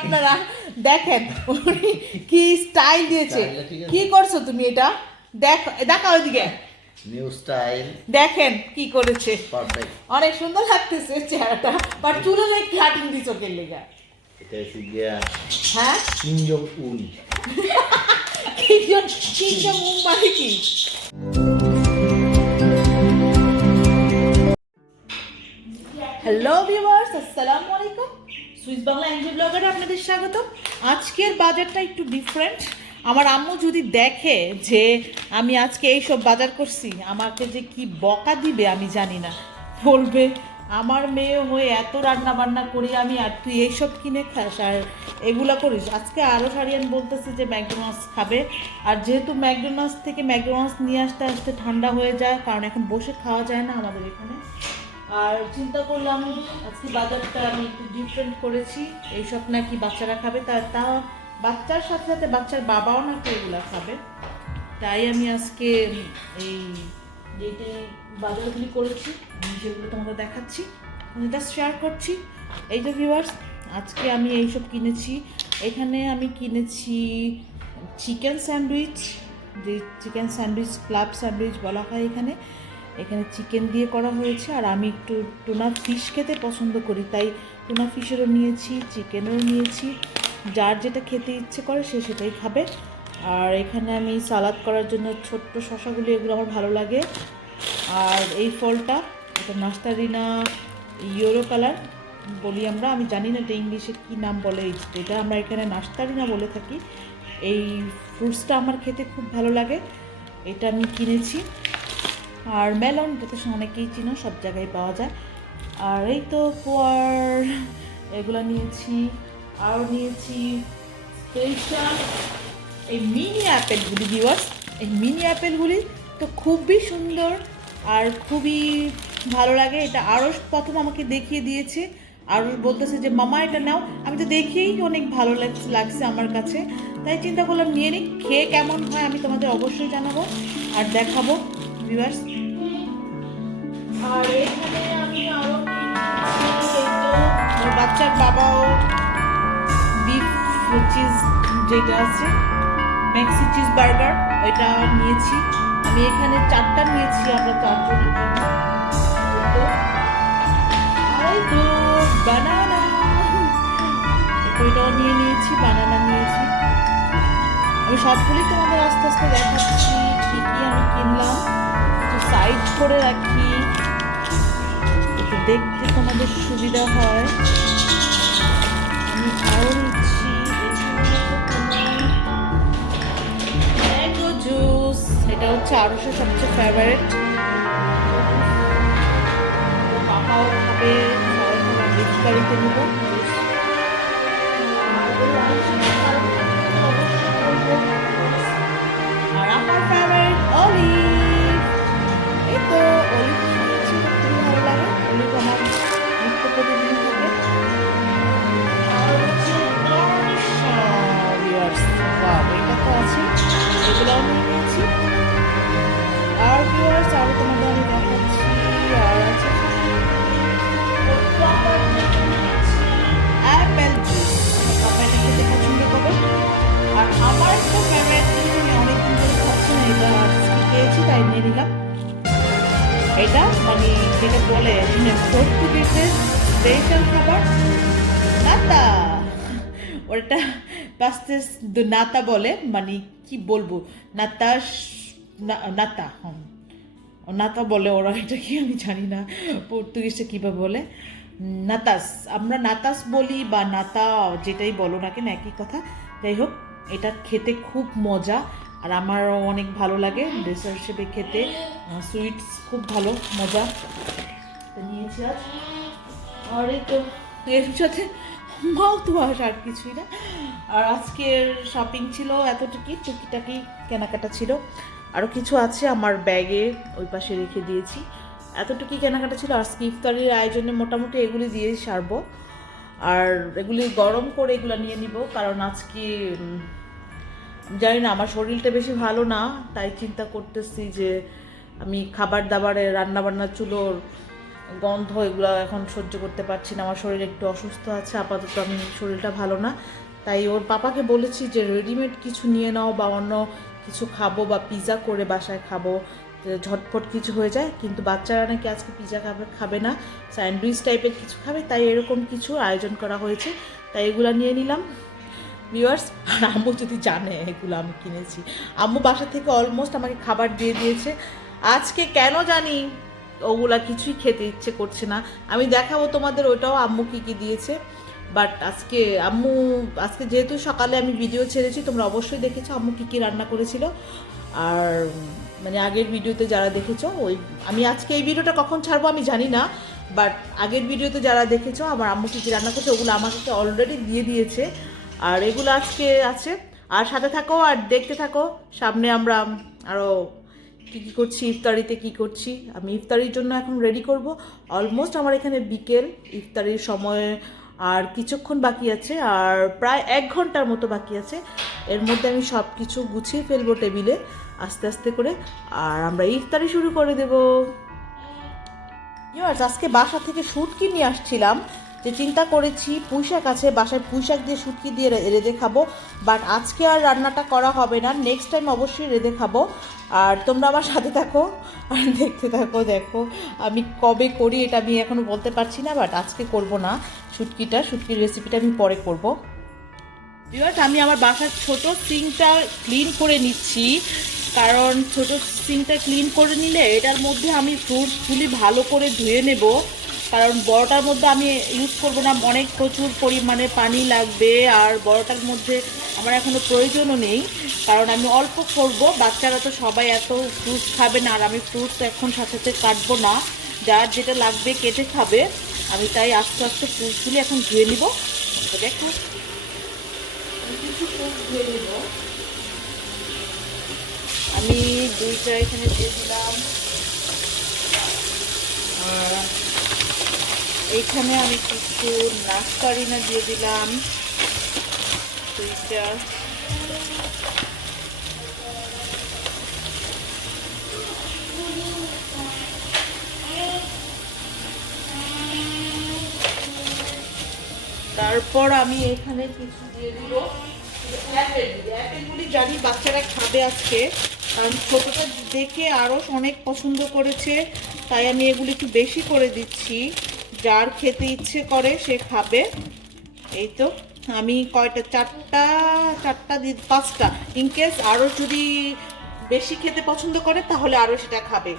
আপনারা দেখেন কি স্টাইল দিয়েছে। কি করছো তুমি এটা? দেখাও ওইদিকে। নিউ স্টাইল দেখেন কি করেছে, পারফেক্ট। অনেক সুন্দর লাগতেছে চেহারাটা, বাট চুলে একটু কাটিং দিছো কে লেগা? এটা হচ্ছে গিয়া হ্যাঁ, কিং জং উন। কিং জং উন মানে কি? হ্যালো ভিউয়ার্স, আসসালামু আলাইকুম। সুইস বাংলা এনজি ব্লগারে আপনাদের স্বাগত। আজকের বাজারটা একটু ডিফারেন্ট। আমার আম্মু যদি দেখে যে আমি আজকে এইসব বাজার করছি, আমাকে যে কি বকা দিবে আমি জানি না। বলবে আমার মেয়ে হয়ে এত রান্না বান্না করি আমি, আর তুই এইসব কিনে খাস আর এগুলা করিস। আজকে আরও সারিয়ান বলতেছে যে ম্যাকডোনাল্ডস খাবে, আর যেহেতু ম্যাকডোনাল্ডস থেকে ম্যাকডোনাল্ডস নিয়ে আসতে আসতে ঠান্ডা হয়ে যায়, কারণ এখন বসে খাওয়া যায় না আমাদের এখানে। আর চিন্তা করলাম আজকে বাজারটা আমি একটু ডিফারেন্ট করেছি, এইসব নাকি বাচ্চারা খাবে, তা বাচ্চার সাথে সাথে বাচ্চার বাবাও নাকি এগুলো খাবে। তাই আমি আজকে এই যেটি বাজারগুলি করেছি আমি যেগুলো তোমাকে দেখাচ্ছি, জাস্ট শেয়ার করছি। এই যে ভিউয়ার্স, আজকে আমি এইসব কিনেছি। এখানে আমি কিনেছি চিকেন স্যান্ডউইচ, যে চিকেন স্যান্ডউইচ ক্লাব স্যান্ডউইচ বলা হয় এখানে। এখানে চিকেন দিয়ে করা হয়েছে, আর আমি একটু টুনা ফিশ খেতে পছন্দ করি, তাই টুনা ফিশেরও নিয়েছি, চিকেনেরও নিয়েছি। যার যেটা খেতে ইচ্ছে করে সে সেটাই খাবে। আর এখানে আমি সালাদ করার জন্য ছোট্ট শসাগুলি, এগুলো আমার ভালো লাগে। আর এই ফলটা, এটা নাস্তারিনা ইয়েলো কালার বলি আমরা, আমি জানি না এটা ইংলিশে কী নাম বলে, এটা আমরা এখানে নাস্তারিনা বলে থাকি। এই ফ্রুটসটা আমার খেতে খুব ভালো লাগে, এটা আমি কিনেছি। আর মেলন, যেটা অনেকেই চিনো, সব জায়গায় পাওয়া যায়। আর এই তো পোয়ার, এগুলো নিয়েছি। আর নিয়েছি স্পেশাল এই মিনি অ্যাপেলগুলি ভিউয়ার্স। এই মিনি অ্যাপেলগুলি তো খুবই সুন্দর আর খুবই ভালো লাগে। এটা আরও প্রথম আমাকে দেখিয়ে দিয়েছে, আর বলতেছে যে মামা এটা নাও। আমি তো দেখেই অনেক ভালো লাগছে আমার কাছে, তাই চিন্তা করলাম নিয়ে নিই। খেয়ে কেমন হয় আমি তোমাদের অবশ্যই জানাবো আর দেখাবো ভিউয়ার্স। আর এখানে আমি আরও বাচ্চার বাবাও বিফ চিজ যেটা আছে ম্যাক্সি চিজ বার্গার, এটা নিয়েছি আমি। এখানে 4টা নিয়েছি আমরা 4 জনের জন্য। আর তো বানানা, এটাও নিয়ে নিয়েছি, বানানা নিয়েছি। আমি সবগুলি তোমাদের আস্তে আস্তে দেখাচ্ছি কি কি আমি কিনলাম, একটু সাইড করে রাখি, একটু দেখতে তোমাদের সুবিধা হয়। আমি আরও নিচ্ছি ম্যাঙ্গো জুস, এটা হচ্ছে আরুষের সবচেয়ে ফেভারিট। পাপাও খাবে, সবাই খাবে, বেশি গাড়িতে নিব। আর আমার ফেভারিট অলিভ, এই তো অলিভ নিয়েছি, খুবই ভালো লাগে। অলিভ আমার নিত্য প্রতিদিন থাকে। আর হচ্ছে এটা তো আছে, এগুলো নিয়ে নিয়েছি। আর ভিউয়ার্স, আর তোমাদের আমি দেখাচ্ছি। আর আছে অ্যাপেল জুস, পাপা এটা খেতে পছন্দ করে। আর আমার তো ফেভারিট জিনিস, আমি অনেকদিন ধরে খাচ্ছি না, এটা আজকে পেয়েছি তাই নিয়ে নিলাম। এটা মানে যেটা বলে পর্তুগিজের স্পেশাল খাবার নাতা, ওটা পাস্তেস নাতা বলে, মানে কি বলবো, নাতাস নাতা, নাতা বলে ওরা, এটা কি আমি জানি না পর্তুগিজে কীভাবে বলে। নাতাস, আমরা নাতাস বলি বা নাতা, যেটাই বলো না কেন একই কথা। যাই হোক, এটা খেতে খুব মজা আর আমারও অনেক ভালো লাগে ডেসার্ট হিসেবে খেতে। সুইটস খুব ভালো মজা নিয়েছি আজ। আর এই তো এর সাথে মাউথ ওয়াশ, আর কিছুই না। আর আজকের শপিং ছিল এতটুকুই, টুকিটাকি কেনাকাটা ছিল। আরও কিছু আছে আমার ব্যাগে, ওই পাশে রেখে দিয়েছি। এতটুকুই কেনাকাটা ছিল। আজকে ইফতারির আয়োজনে মোটামুটি এগুলি দিয়ে সারবো, আর এগুলি গরম করে এগুলো নিয়ে নিব, কারণ আজকে জানি না, আমার শরীরটা বেশি ভালো না, তাই চিন্তা করতেছি যে আমি খাবার দাবারে রান্নাবান্নার চুলোর গন্ধ এগুলো এখন সহ্য করতে পারছি না। আমার শরীর একটু অসুস্থ আছে, আপাতত আমি শরীরটা ভালো না, তাই ওর পাপাকে বলেছি যে রেডিমেড কিছু নিয়ে নাও বা অন্য কিছু খাবো বা পিৎজা করে বাসায় খাবো, ঝটপট কিছু হয়ে যায়। কিন্তু বাচ্চারা নাকি আজকে পিৎজা খাবে না, স্যান্ডউইচ টাইপের কিছু খাবে, তাই এরকম কিছু আয়োজন করা হয়েছে, তাই এগুলো নিয়ে নিলাম ভিউয়ার্স। আর আম্মু যদি জানে এগুলো আমি কিনেছি, আম্মু বাসা থেকে অলমোস্ট আমাকে খাবার দিয়ে দিয়েছে। আজকে কেন জানি ওগুলা কিছুই খেতে ইচ্ছে করছে না। আমি দেখাবো তোমাদের ওটাও আম্মু কী কী দিয়েছে, বাট আজকে যেহেতু সকালে আমি ভিডিও ছেড়েছি, তোমরা অবশ্যই দেখেছো আম্মু কী কী রান্না করেছিল। আর মানে আগের ভিডিওতে যারা দেখেছো, আমি আজকে এই ভিডিওটা কখন ছাড়বো আমি জানি না, বাট আগের ভিডিওতে যারা দেখেছো আমার আম্মু কী কী রান্না করছে ওগুলো আমাকে অলরেডি দিয়ে দিয়েছে। আর এগুলো আজকে আছে, আর সাথে থাকো আর দেখতে থাকো। সামনে আমরা আরও কী কী করছি, ইফতারিতে কী করছি। আমি ইফতারির জন্য এখন রেডি করব। অলমোস্ট আমার এখানে বিকেল, ইফতারির সময় আর কিছুক্ষণ বাকি আছে, আর প্রায় 1 ঘন্টার মতো বাকি আছে। এর মধ্যে আমি সব কিছু গুছিয়ে ফেলবো টেবিলে আস্তে আস্তে করে, আর আমরা ইফতারি শুরু করে দেব। আজকে বাসা থেকে শুটকি নিয়ে আসছিলাম, যে চিন্তা করেছি পুঁইশাক আছে বাসায়, পুঁইশাক দিয়ে শুটকি দিয়ে রেঁধে খাবো, বাট আজকে আর রান্নাটা করা হবে না, নেক্সট টাইম অবশ্যই রেঁধে খাবো। আর তোমরা আমার সাথে থাকো আর দেখতে থাকো। দেখো আমি কবে করি এটা আমি এখনও বলতে পারছি না, বাট আজকে করব না। শুটকির রেসিপিটা আমি পরে করব। আমি আমার বাসার ছোট সিঙ্কটা ক্লিন করে নিচ্ছি, কারণ ছোট সিঙ্কটা ক্লিন করে নিলে এটার মধ্যে আমি ফ্রুটসগুলি ভালো করে ধুয়ে নেব, কারণ বড়টার মধ্যে আমি ইউজ করব না, অনেক প্রচুর পরিমাণে পানি লাগবে। আর বড়টার মধ্যে আমার এখনও প্রয়োজনও নেই, কারণ আমি অল্প করব, বাচ্চারা তো সবাই এত ফ্রুটস খাবে না, আর আমি ফ্রুটস এখন সাথে সাথে কাটবো না, যার যেটা লাগবে কেটে খাবে। আমি তাই আস্তে আস্তে ফ্রুটসগুলি এখন ধুয়ে নিব। দেখো কিছু ফ্রুটস ধুয়ে নেব আমি, 2টা এখানে দিয়ে দিলাম, আর এইখানে আমি কিছু নাশপারিনা দিয়ে দিলাম 2টা। তারপর আমি এখানে কিছু দিয়ে দিব অ্যাপেলগুলি, জানি বাচ্চারা খাবে আজকে, কারণ ছোটোটা দেখে আরও অনেক পছন্দ করেছে, তাই আমি এগুলি একটু বেশি করে দিচ্ছি, যার খেতে ইচ্ছে করে সে খাবে। এই তো আমি কয়টা, 4টা 5টা, ইনকেস আরও যদি বেশি খেতে পছন্দ করে তাহলে আরও সেটা খাবে।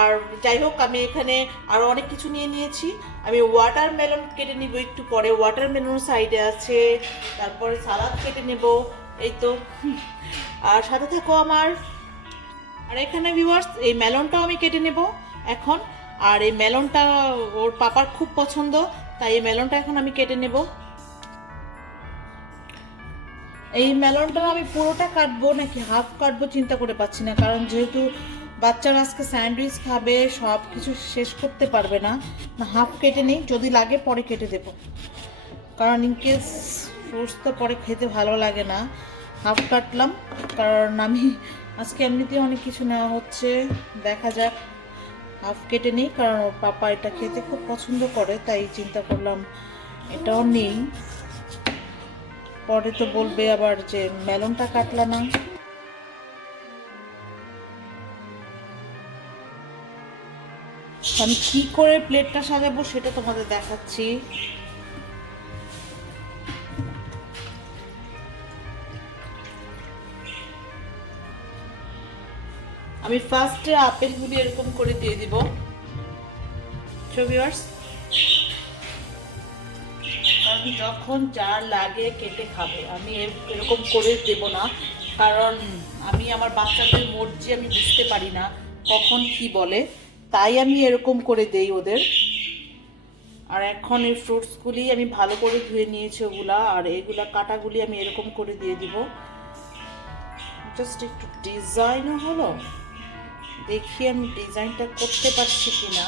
আর যাই হোক, আমি এখানে আরও অনেক কিছু নিয়ে নিয়েছি। আমি ওয়াটারমেলন কেটে নিব একটু পরে, ওয়াটারমেলন সাইডে আছে, তারপরে সালাদ কেটে নেব। এই তো, আর সাথে থাকো আমার। আর এখানে ভিউয়ার্স এই মেলনটাও আমি কেটে নেব এখন, আর এই মেলনটা ওর পাপার খুব পছন্দ, তাই এই মেলনটা এখন আমি কেটে নেব। এই মেলনটা আমি পুরোটা কাটবো নাকি হাফ কাটবো চিন্তা করে পাচ্ছি না, কারণ যেহেতু বাচ্চারা আজকে স্যান্ডউইচ খাবে, সব কিছু শেষ করতে পারবে না। হাফ কেটে নিই, যদি লাগে পরে কেটে দেব, কারণ ইনকেস ফ্রুটস তো পরে খেতে ভালো লাগে না। হাফ কাটলাম, কারণ আমি আজকে এমনিতেই অনেক কিছু নেওয়া হচ্ছে, দেখা যাক। হাফ কেটে নিই, কারণ ওর পাপা এটা খেতে খুব পছন্দ করে, তাই চিন্তা করলাম এটাও নেই, পরে তো বলবে আবার যে মেলনটা কাটলা না। আমি কি করে প্লেটটা সাজাবো সেটা তোমাদের দেখাচ্ছি। আমি ফার্স্টে আপেলগুলি এরকম করে দিয়ে দিব, ভিউয়ার্স, কারণ যখন যার লাগে কেটে খাবে, আমি এরকম করে দেব না, কারণ আমি আমার বাচ্চাদের মর্জি আমি বুঝতে পারি না কখন কি বলে, তাই আমি এরকম করে দেই ওদের। আর এখন এই ফ্রুটসগুলি আমি ভালো করে ধুয়ে নিয়েছি ওগুলা, আর এগুলা কাটাগুলি আমি এরকম করে দিয়ে দিব। জাস্ট একটু ডিজাইনও হলো, দেখি আমি ডিজাইনটা করতে পারছি কিনা,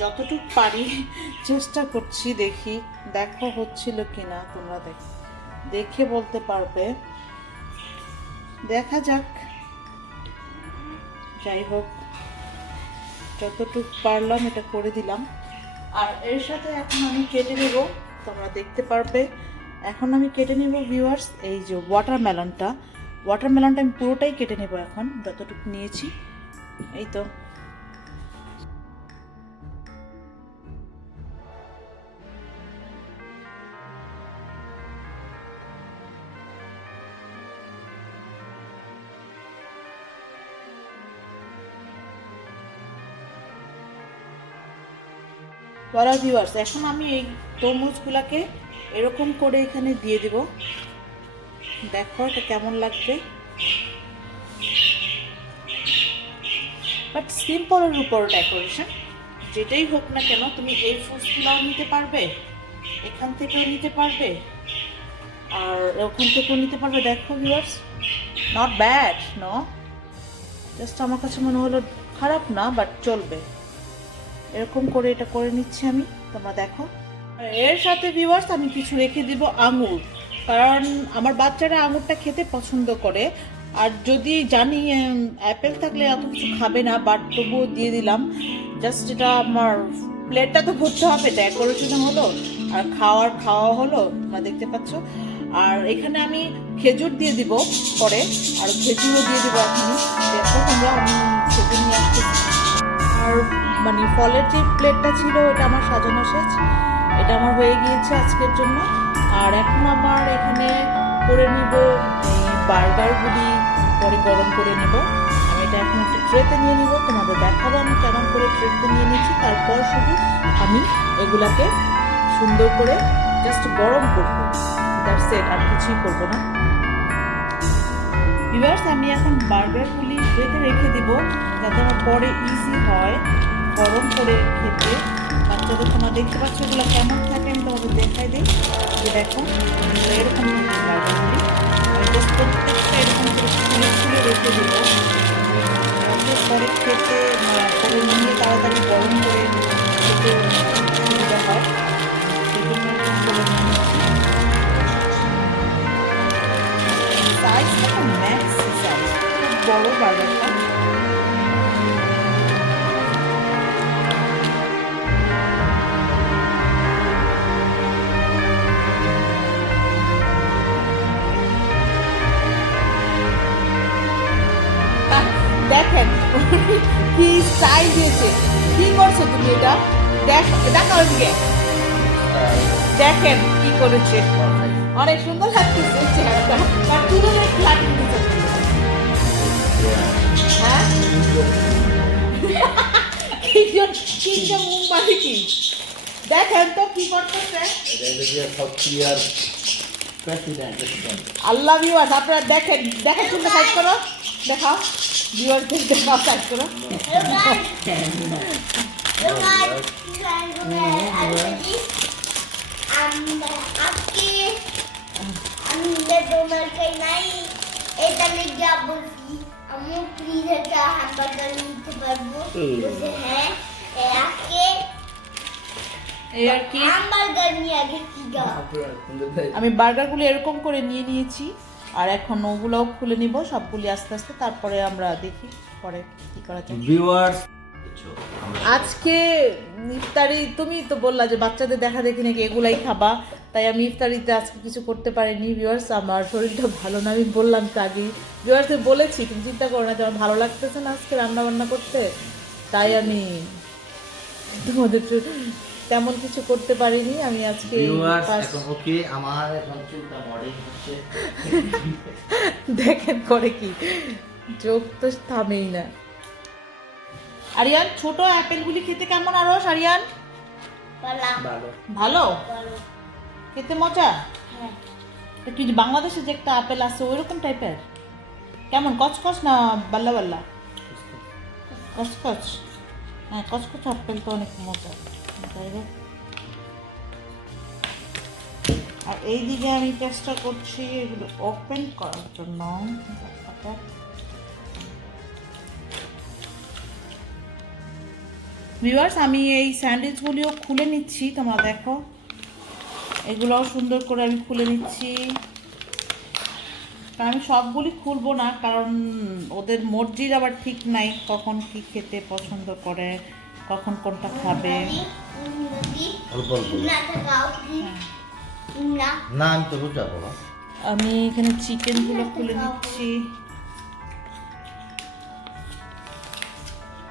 যতটুকু পারি চেষ্টা করছি, দেখি দেখো হচ্ছিল কিনা, তোমরা দেখে বলতে পারবে, দেখা যাক। যাই হোক, যতটুকু পারলাম এটা করে দিলাম। আর এর সাথে এখন আমি কেটে নেব, তোমরা দেখতে পারবে। এখন আমি কেটে নেব ভিউয়ার্স এই যে ওয়াটারমেলনটা আমি পুরোটাই কেটে নেব এখন, যতটুকু নিয়েছি। এই তো বলা ভিউয়ার্স, এখন আমি এই তরমুজগুলাকে এরকম করে এখানে দিয়ে দেব। দেখো এটা কেমন লাগবে, বাট সিম্পলের উপর ডেকোরেশন। যেটাই হোক না কেন, তুমি এই ফ্রুটসগুলাও নিতে পারবে, এখান থেকেও নিতে পারবে, আর ওখান থেকেও নিতে পারবে। দেখো viewers, not bad, no, just আমার কাছে মনে হলো খারাপ না, বাট চলবে। এরকম করে এটা করে নিচ্ছি আমি, তোমরা দেখো। এর সাথে ভিউয়ার্স আমি কিছু রেখে দিব আঙুর, কারণ আমার বাচ্চারা আঙুরটা খেতে পছন্দ করে। আর যদি জানি অ্যাপেল থাকলে এত কিছু খাবে না, বাট তবুও দিয়ে দিলাম। জাস্ট এটা আমার প্লেটটা তো ভরতে হবে, ডেকোরেশন হলো আর খাওয়া হলো, তোমরা দেখতে পাচ্ছ। আর এখানে আমি খেজুর দিয়ে দিব পরে, আর খেজুরও দিয়ে দিব এখনই। দেখো তোমরা, আমি খেজুর নিয়ে আসতেছি। আর মানে ফলের যে প্লেটটা ছিল ওটা আমার সাজানো শেষ, এটা আমার হয়ে গিয়েছে আজকের জন্য। আর এখন আমার এখানে করে নিব এই বার্গারগুলি, পরে গরম করে নেব। আমি এটা এখন একটা ট্রেতে নিয়ে নিব, তোমাদের দেখাবো আমি কেমন করে ট্রেতে নিয়ে নিচ্ছি। তারপর শুধু আমি এগুলাকে সুন্দর করে জাস্ট গরম করবো, দ্যাটস ইট, আর কিছুই করবো না। ভিউয়ার্স, আমি এখন বার্গারগুলি ট্রেতে রেখে দিব, যাতে আমার পরে ইজি হয় গরম করে খেতে। বাচ্চাদের তোমরা দেখতে পাচ্ছ এগুলো কেমন থাকে, আমি তোমাদের দেখাই দিই। যে দেখো এরকম থাকে বার্গারগুলি, আমি জাস্ট প্রত্যেকটা এরকম করে খুলে খুলে রেখে দেবো, পরে খেতে করে নিয়ে তাড়াতাড়ি গরম করে খেতে সুবিধা হয়। সেজন্য এরকম করে নিয়েছি। সাইজটা তো ম্যাক্সি সাইজ, খুব বড় বার্গারটা। দেখেন কি স্টাইল দিয়েছে, কি করছো তুমি এটা, দেখাও এদিকে, দেখেন কি করেছে, অনেক সুন্দর লাগতেছে চেহারাটা, বাট তুলে ফ্ল্যাটিং দিতে। হ্যাঁ কিংডম মুম্বাই কি দেখেন তো কি করতেছে। আল্লাহ ভিউয়ার্স, আপনারা দেখেন, দেখেন শুনতে সাইড করো, দেখাও ভিউয়ার্সদের, দেখাও সাইড করো। এটা লেগে বলছি আমি প্লিজ একটা হ্যামবার্গার নিতে পারবো? বলছে হ্যাঁ, আজকে এই আর কি, হ্যামবার্গার নিয়ে আগে কি গা। আমি বার্গারগুলো এরকম করে নিয়ে নিয়েছি, আর এখন ওগুলোও খুলে নিব সবগুলি আস্তে আস্তে, তারপরে আমরা দেখি পরে কি করা যায়। ভিউয়ার্স, আজকে ইফতারি তুমি তো বললা যে বাচ্চাদের দেখা দেখি নাকি এগুলাই খাবা, তাই আমি ইফতারিতে আজকে কিছু করতে পারিনি। ভিউয়ার্স, আমার শরীরটা ভালো না, আমি বললাম তো আগেই। ভিউয়ার্সকে বলেছি তুমি চিন্তা করো না, যে আমার ভালো লাগতেছে না আজকে রান্না বান্না করতে, তাই আমি তোমাদের তেমন কিছু করতে পারিনি। আমি আজকে ওকে, আমার এখন চুলটা মডেল হচ্ছে। দেখেন করে কি, চোখ তো থামেই না। আরিয়ান, ছোট অ্যাপেলগুলি খেতে কেমন আরো? আরিয়ান, ভালো খেতে, মজা। কি বাংলাদেশে যে একটা আপেল আছে ওইরকম টাইপের, কেমন কচকচ না বাল্লা বাল্লা? কচকচ, হ্যাঁ কচকচ আপেল তো অনেক মজা। আর এইদিকে আমি চেষ্টা করছি এগুলো ওপেন করার জন্য। ভিউয়ার্স, আমি এই স্যান্ডউইচগুলিও খুলে নিচ্ছি, তোমরা দেখো এগুলোও সুন্দর করে আমি খুলে নিচ্ছি। কারণ আমি সবগুলি খুলবো না, কারণ ওদের মর্জির আবার ঠিক নাই কখন কি খেতে পছন্দ করে। কখন কোনটা খাবে। অল্প অল্প। না থাকাও না না আমি তো রোজা বাবা। আমি এখানে চিকেনগুলো খুলে নিচ্ছি।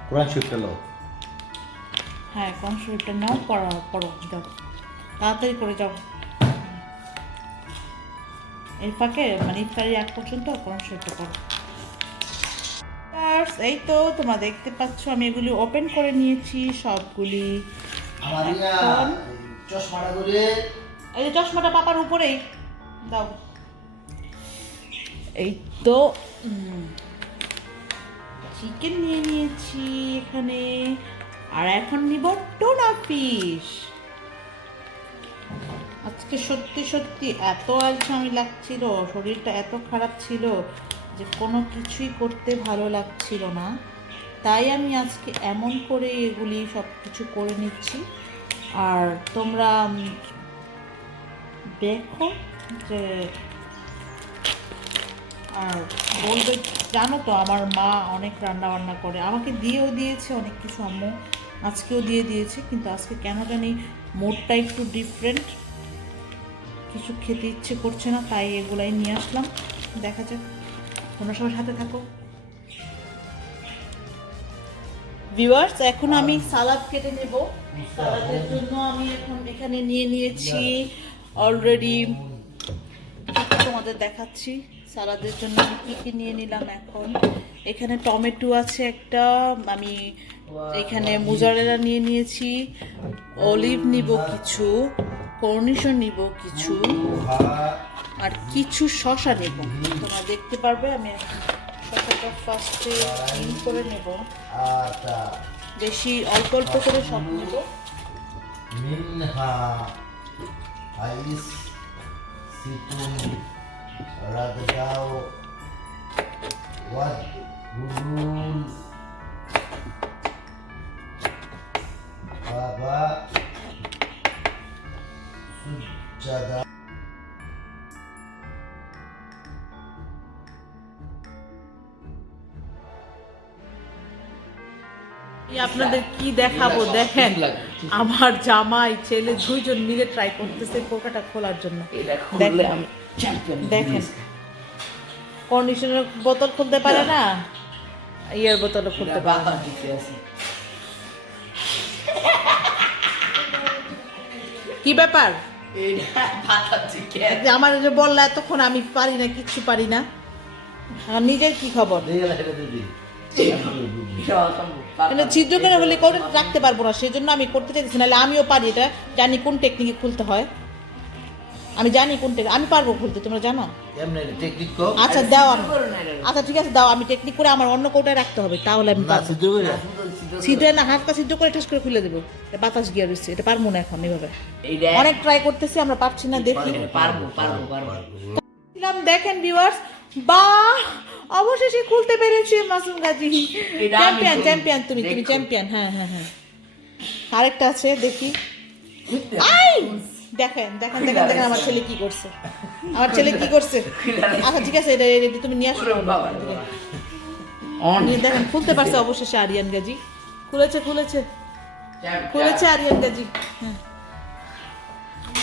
কোরআন শরীফটা নাও। হ্যাঁ, কোন শরীরটা নাও, পড়ো পড়ো, যাও তাড়াতাড়ি করে যাও। এর ফাঁকে মানে ইফতারি আগ পর্যন্ত কোন শরীরটা পড়ো। এই তো তোমরা দেখতে পাচ্ছ আমি এগুলি ওপেন করে নিয়েছি সবগুলি। আমার এখন চশমাটা করে এই যে চশমাটা পাপার উপরেই দাও। এই তো চিকেন নিয়ে নিয়েছি এখানে, আর এখন নিব টোনা ফিশ। আজকে সত্যি সত্যি এত আলসামি লাগছিল, শরীরটা এত খারাপ ছিল যে কোনো কিছুই করতে ভালো লাগছিল না, তাই আমি আজকে এমন করে এগুলি সব কিছু করে নিচ্ছি। আর তোমরা দেখো যে, আর বলবে, জানো তো আমার মা অনেক রান্না বান্না করে, আমাকে দিয়েও দিয়েছে অনেক কিছু, আম্মু আজকেও দিয়ে দিয়েছে, কিন্তু আজকে কেন জানি মোডটা একটু ডিফারেন্ট, কিছু খেতে ইচ্ছে করছে না, তাই এগুলাই নিয়ে আসলাম। দেখা যাক, তোমরা সবার সাথে থাকো। ভিউয়ার্স, এখন আমি সালাদ কেটে নেব। সালাদের জন্য আমি এখন এখানে নিয়ে নিয়েছি অলরেডি, তোমাদের দেখাচ্ছি সালাদের জন্য আমি কী কী নিয়ে নিলাম। এখন এখানে টমেটো আছে একটা, আমি এখানে মোজারেলা নিয়ে নিয়েছি, অলিভ নিব কিছু, কর্নিশন নিব কিছু, আর কিছু শসা নেব। তোমরা দেখতে পারবে আমি এখন শসাটা ফার্স্টে করে নেব, বেশি অল্প অল্প করে সব নেব। মিনহা আইস সিতুম রাদগাও ওয়াদ রুল বাবা সুজাদা। আপনাদের কি দেখাবো, দেখেন আমার জামাই ছেলে দুইজন মিলে ট্রাই করতেছে পোকাটা খোলার জন্য। দেখেন কন্ডিশনের বোতল খুলতে পারে না, ইয়ার বোতল খুলতে পারে না। কি ব্যাপার যে আমার যে বললা এতক্ষণ আমি পারি না, কিচ্ছু পারি না, আমার নিজের কি খবর? ছিদ্র কেন হলে করে রাখতে পারবো না, সেই জন্য আমি করতে চাইছি, নাহলে আমিও পারি, এটা জানি কোন টেকনিকে খুলতে হয়, আমি জানি কোন টেকনিক, আমি পারবো খুলতে, তোমরা জানো। আচ্ছা দাও, আচ্ছা ঠিক আছে দাও, আমি টেকনিক করে আমার অন্য কোটায় রাখতে হবে, তাহলে আমি ছিদ্র না, হাতটা ছিদ্র করে ঠাস করে খুলে দেবো, বাতাস গিয়ে রয়েছে, এটা পারবো না এখন এভাবে, অনেক ট্রাই করতেছি, আমরা পারছি না, দেখি দেখেন ভিউয়ার্স, বাহ অবশেষে খুলতে পেরেছি মাসুম গাজী, চ্যাম্পিয়ন চ্যাম্পিয়ন, তুমি তুমি চ্যাম্পিয়ন। হ্যাঁ হ্যাঁ হ্যাঁ, আরেকটা আছে দেখি, দেখেন দেখেন দেখেন দেখেন আমার ছেলে কি করছে, আমার ছেলে কি করছে। আচ্ছা ঠিক আছে, এটা তুমি নিয়ে আসো, দেখেন খুলতে পারছে অবশেষে আরিয়ান গাজী, খুলেছে খুলেছে খুলেছে আরিয়ান গাজী। হ্যাঁ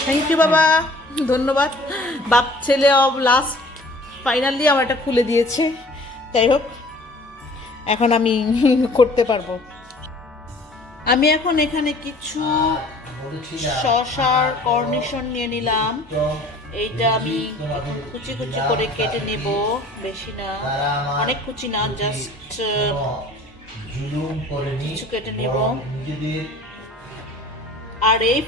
থ্যাংক ইউ বাবা, ধন্যবাদ। বাপ ছেলে অব লাস্ট ফাইনালি আমার এটা খুলে দিয়েছে, যাই হোক এখন আমি করতে পারবো। আমি এখন এখানে কিছু শসার কর্নিশন নিয়ে নিলাম, এইটা আমি কুচি কুচি করে কেটে নেব, বেশি না, অনেক কুচি না, জাস্ট কিছু কেটে নেব। আর এই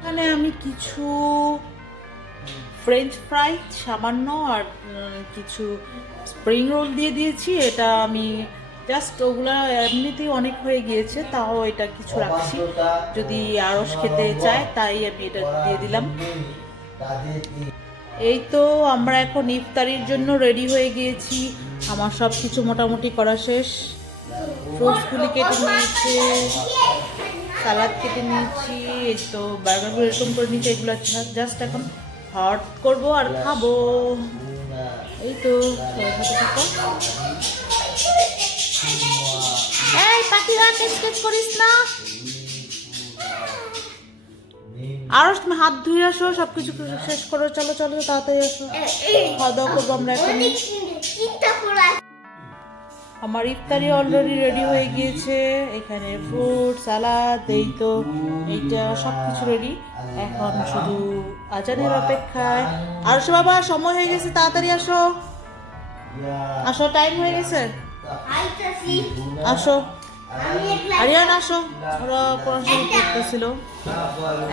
এখানে আমি কিছু ফ্রেঞ্চ ফ্রাই সামান্য আর কিছু স্প্রিং রোল দিয়ে দিয়েছি, এটা আমি জাস্ট ওগুলা এমনিতেই অনেক হয়ে গিয়েছে, তাও এটা কিছু রাখছি যদি আরস খেতে চায়, তাই আমি এটা দিয়ে দিলাম। এই তো আমরা এখন ইফতারির জন্য রেডি হয়ে গিয়েছি, আমার সব কিছু মোটামুটি করা শেষ, ফ্রুটসগুলি কেটে নিয়েছে, সালাদ কেটে নিয়েছি, এই তো বার্গারগুলো এরকম করে নিয়েছি, এগুলো জাস্ট এখন হট করবো আর খাবো। এই তো সবাই সাথে থাকো। এই পাখিরা স্কেচ করিস না। আরো তুমি হাত ধুয়ে আসো, সবকিছু শেষ করো, চলো চলো তাড়াতাড়ি আসো, খাওয়া দাওয়া করবো আমরা এখন। আমার ইফতারি অলরেডি রেডি হয়ে গিয়েছে, এখানে ফ্রুট সালাদ, এই তো এইটা সব কিছু রেডি। এখন শুধু আজানের অপেক্ষায়। আসো বাবা, সময় হয়ে গেছে, তাড়াতাড়ি আসো, আসো, টাইম হয়ে গেছে, আসো। আরিয়ান আসো, ওরা কোরআন শরীফ পড়তেছিল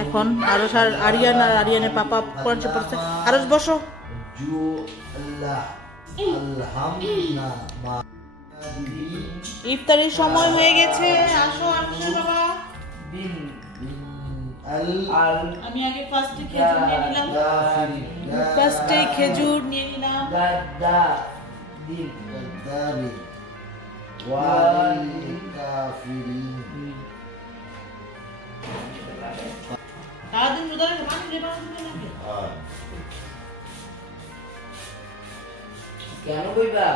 এখন। আরো আরিয়ান আর আরিয়ানের পাপা কোরআন শরীফ পড়ছে। আরো বসো। ইফতারির সময় হয়ে গেছে, আসো আসো বাবা। আমি আগে ফার্স্টে খেজুর নিয়ে নিলাম, ফার্স্টে খেজুর নিয়ে নিলাম। সারাদিন রোজা রেখে মানুষ রে মানুষ নাকি? কেন কইবা?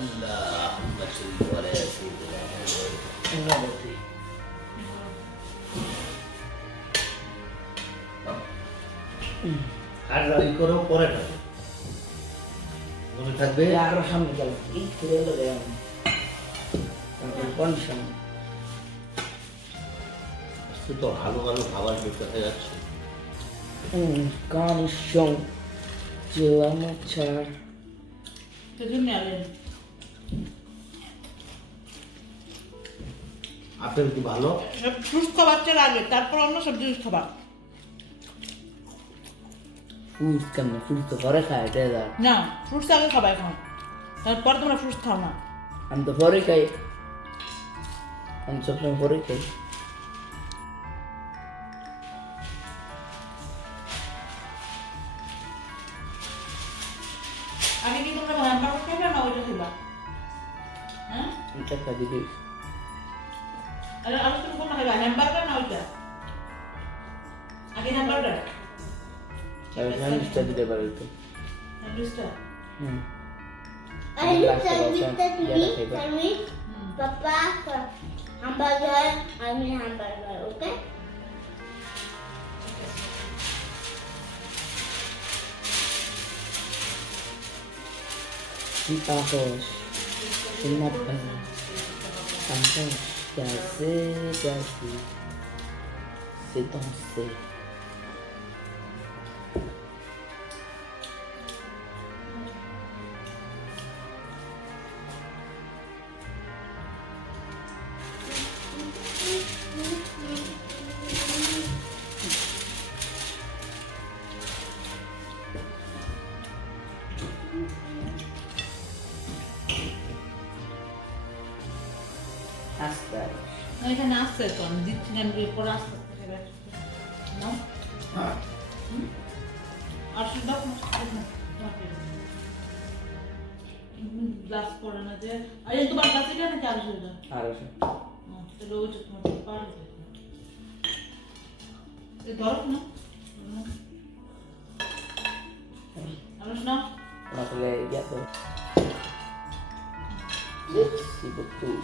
اللهم صل على سيدنا محمد আর রাই করো পরে না মনে থাকবে। আরো সামনে গেল এই করে এলো রে কন্ডিশন তো ভালো ভালো খাবার খেতে যাচ্ছে। কন্ডিশন জোয়ানো চার খেজুর নিয়ে আলেন। আপেল কি ভালো? ফ্রুটস খাবার চেয়ে আগে, তারপর অন্য সব জিনিস খাবার। ফুড কেমন? ফুড তো পরে খায় এটা না, ফ্রুটস আগে খাবার এখন, তারপর তোমরা ফ্রুটস খাও না। আমি তো পরে খাই, আমি সবসময় পরে খাই। আগে কি তোমরা হ্যাম্বার্গার খাইবে না ওইটা খাইবা? হ্যাঁ, এটা খাই দিবি আরে আরো তুমি কোনটা খাইবা, হ্যাম্বার্গার না ওইটা? আগে হ্যাম্বার্গার, আমি স্যান্ডউইচটা দিতে পারি তো। স্যান্ডউইচটা। Papa, hamburger, I mean hamburger, okay? Tapos, sinapay. Tapos, kasi, si. Hasta. না এখানে আসছে তো, আমি দিচ্ছি না, আমি পরে আসতে নাও। আর শুধু গ্লাস পড়ে না যে, আরে তোমার কাছে গিয়ে নাকি আরো সুবিধা? Aros. তাহলে ওইটা তোমার পারবে। এই ধরো না, আরো না। Nakala ya to. Si betul.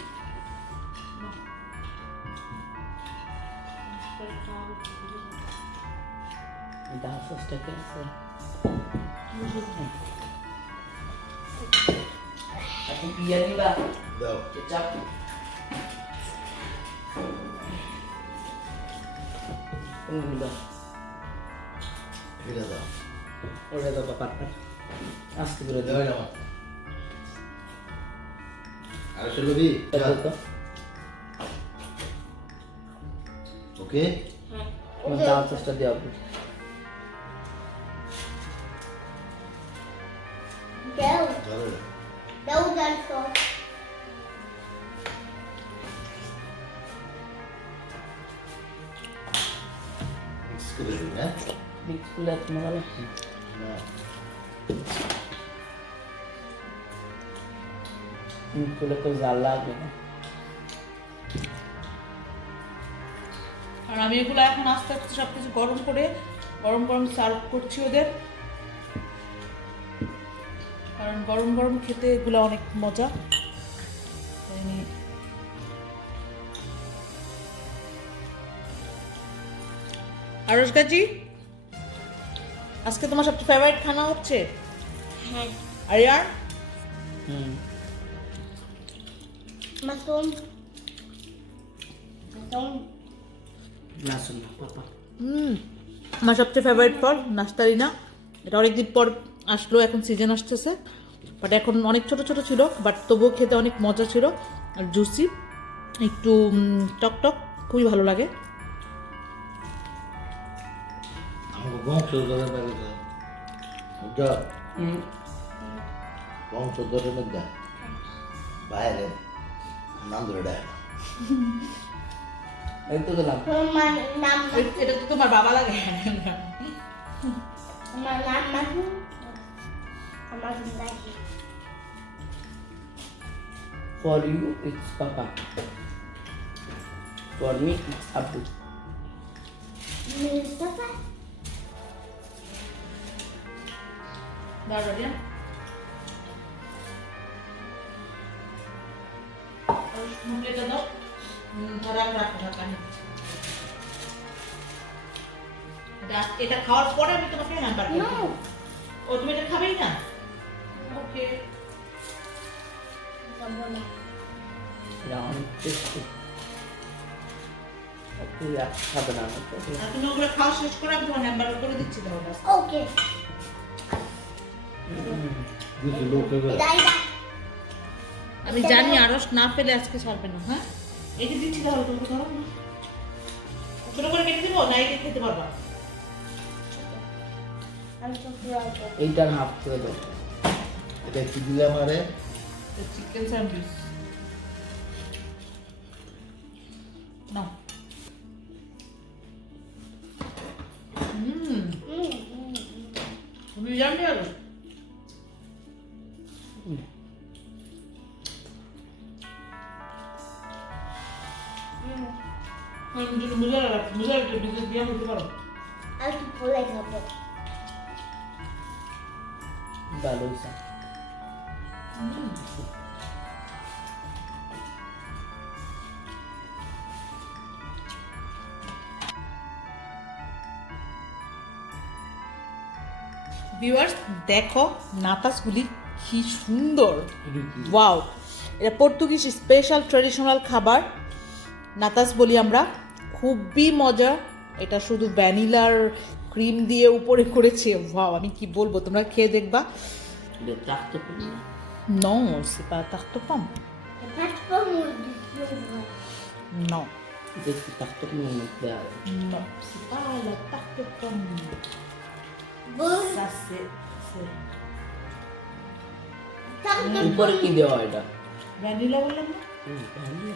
Dah first second sir. Aku biar ni lah. দাও Kecap. Ini dah. এটা দাও Udah dah papat. Aski দাও berada. জামা আর শুরুবি Betul. ওকে Mantap first dia aku. ধরো Daud also. মিক্স করে দিন হ্যাঁ Mix kulit malah. না তুলে তো জাল লাগবে না। আর আমি এগুলো এখন আস্তে আস্তে সব কিছু গরম করে গরম গরম সার্ভ করছি ওদের, কারণ গরম গরম খেতে এগুলো অনেক মজা। আরশ গাজি, আজকে তোমার সবচেয়ে ফেভারিট খানা হচ্ছে হ্যাঁ, আরিয়ান? মাশরুম না শুন না পাপা। আমার সবচেয়ে ফেভারিট ফল নাস্তারিনা। এটা অনেকদিন পর আসলো, এখন সিজন আসতেছে, বাট এখন অনেক ছোট ছোট ছিল, বাট তবুও খেতে অনেক মজা ছিল আর জুসি, একটু টক টক, খুবই ভালো লাগে। আমাকে বংশধরের ব্যাপারে বুঝছো, বংশধরের মধ্যে বাইরে নাম ধরে দেয় না। এই তো দিলাম। তোমার নাম এটা তো তোমার বাবা লাগে। আমার নাম মাশরুম, আমার জিন্দাগি। For you it's papa. For me it's Abu. Mustafa দাঁড়া আরিয়ান, এটা দাও, রাখ রাখ রাখ। এটা খাওয়ার পরে আমি তোমাকে হ্যাম্বার করব। নো ও তুমি এটা খাবেই না? ওকে। বলো এটা অনেক টেস্টি। তুই আর খাবে না না তো? আর তুমি ওগুলো খাওয়া শেষ করে আমি তোমার হ্যাম্বার করে দিচ্ছি তাহলে। ওকে কিছু লোকে এটা আমি জানি আরশ না পেলে আজকে ছাড়বে না। হ্যাঁ, এটা দিচ্ছি তাহলে, তোমাকে ধরো না, ছোট করে কেটে দেবো না, এটা খেতে পারবা? আমি তো পুরো এইটার হাফ করে দাও। এটা কি দিলে আমারে? চিকেন স্যান্ডউইচ না। তুমি জানি আর মুজার বিজনেস দিয়ে হতে পারো। আর কি বলে খাবো ভালো হয়েছে। ভিউয়ার্স দেখো নাতাসগুলি কি সুন্দর, ওয়াও! এটা পর্তুগিজ স্পেশাল ট্রেডিশনাল খাবার, নাতাস বলি আমরা, খুবই মজা। এটা শুধু ভ্যানিলার ক্রিম দিয়ে উপরে করেছে, ওয়াও! আমি কি বলবো, তোমরা খেয়ে দেখবা। এটা চাখতে পারি না। Non, c'est pas tarte aux pommes. Tarte pomme ou du flan? Non, এটা কি চাখতে পারি না? non, c'est pas la tarte aux pommes. Bon, Ça c'est tarte উপরে কি দেওয়া এটা? ভ্যানিলা বললাম না, ভালো।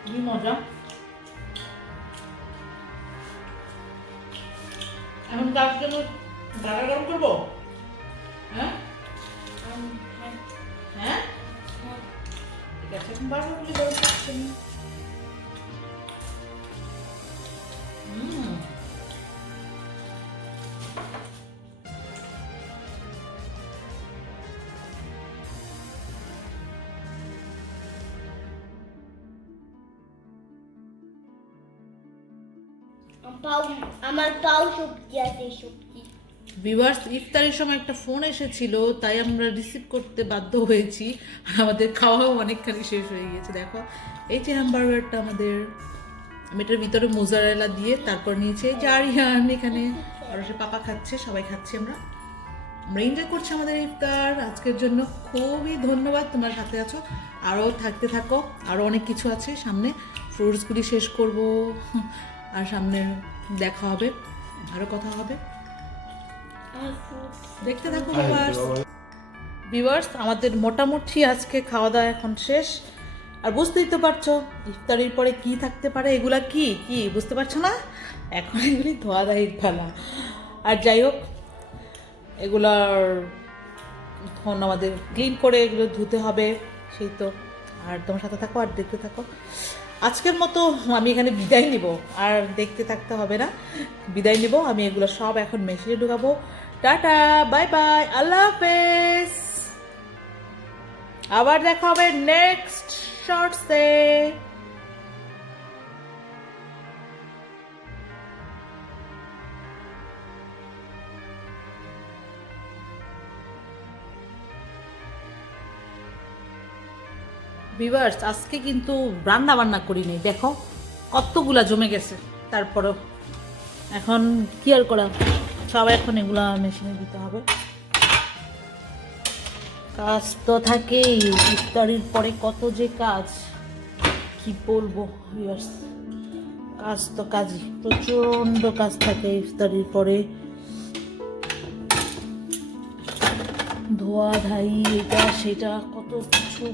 খুবই মজা। এখন তার জন্য গাড়া গরম করবো? হ্যাঁ হ্যাঁ ঠিক আছে, এখন বারবার বলে গরম করছি আমি। আমার পাও সবজি আছে, সবজি। ভিউয়ার্স ইফতারের সময় একটা ফোন এসেছিল, তাই আমরা রিসিভ করতে বাধ্য হয়েছি। আমাদের খাওয়াও অনেকখানি শেষ হয়ে গিয়েছে। দেখো এই যে হ্যামবার্গারটা আমাদের, আমি এটার ভিতরে মোজারেলা দিয়ে তারপর নিয়েছি এই যে আরিয়ান, এখানে আর সে পাপা খাচ্ছে, সবাই খাচ্ছি আমরা এনজয় করছি আমাদের ইফতার আজকের জন্য। খুবই ধন্যবাদ, তোমার সাথে আছো, আরও থাকতে থাকো, আরও অনেক কিছু আছে সামনে, ফ্রুটসগুলি শেষ করব, আর সামনে দেখা হবে, আরও কথা হবে, দেখতে থাকো ভিউয়ার্স। আমাদের মোটামুটি আজকে খাওয়া দাওয়া এখন শেষ, আর বুঝতেই তো পারছো ইফতারির পরে কি থাকতে পারে, এগুলা কি কি বুঝতে পারছো না? এখন এগুলি ধোয়া দাহির ফেলা। আর যাই হোক, এগুলার এখন আমাদের ক্লিন করে এগুলো ধুতে হবে, সেই তো। আর তোমার সাথে থাকো আর দেখতে থাকো। আজকের মতো আমি এখানে বিদায় নিব, আর দেখতে থাকতে হবে না, বিদায় নিব। আমি এগুলো সব এখন মেশিনে ঢুকাবো। টাটা, বাই বাই, আল্লাহ হাফেজ। আবার দেখা হবে নেক্সট শর্টসে। ভিউয়ার্স, আজকে কিন্তু রান্না বান্না করিনি, দেখো কতগুলা জমে গেছে। তারপরও এখন কি আর করা, সব এখন এগুলা মেশিনে দিতে হবে। কাজ তো থাকেই, ইফতারির পরে কত যে কাজ, কি বলবো ভিউয়ার্স। কাজ তো কাজই, প্রচন্ড কাজ থাকে ইফতারির পরে। ধোয়া ধাই, এটা সেটা, কত কিছু।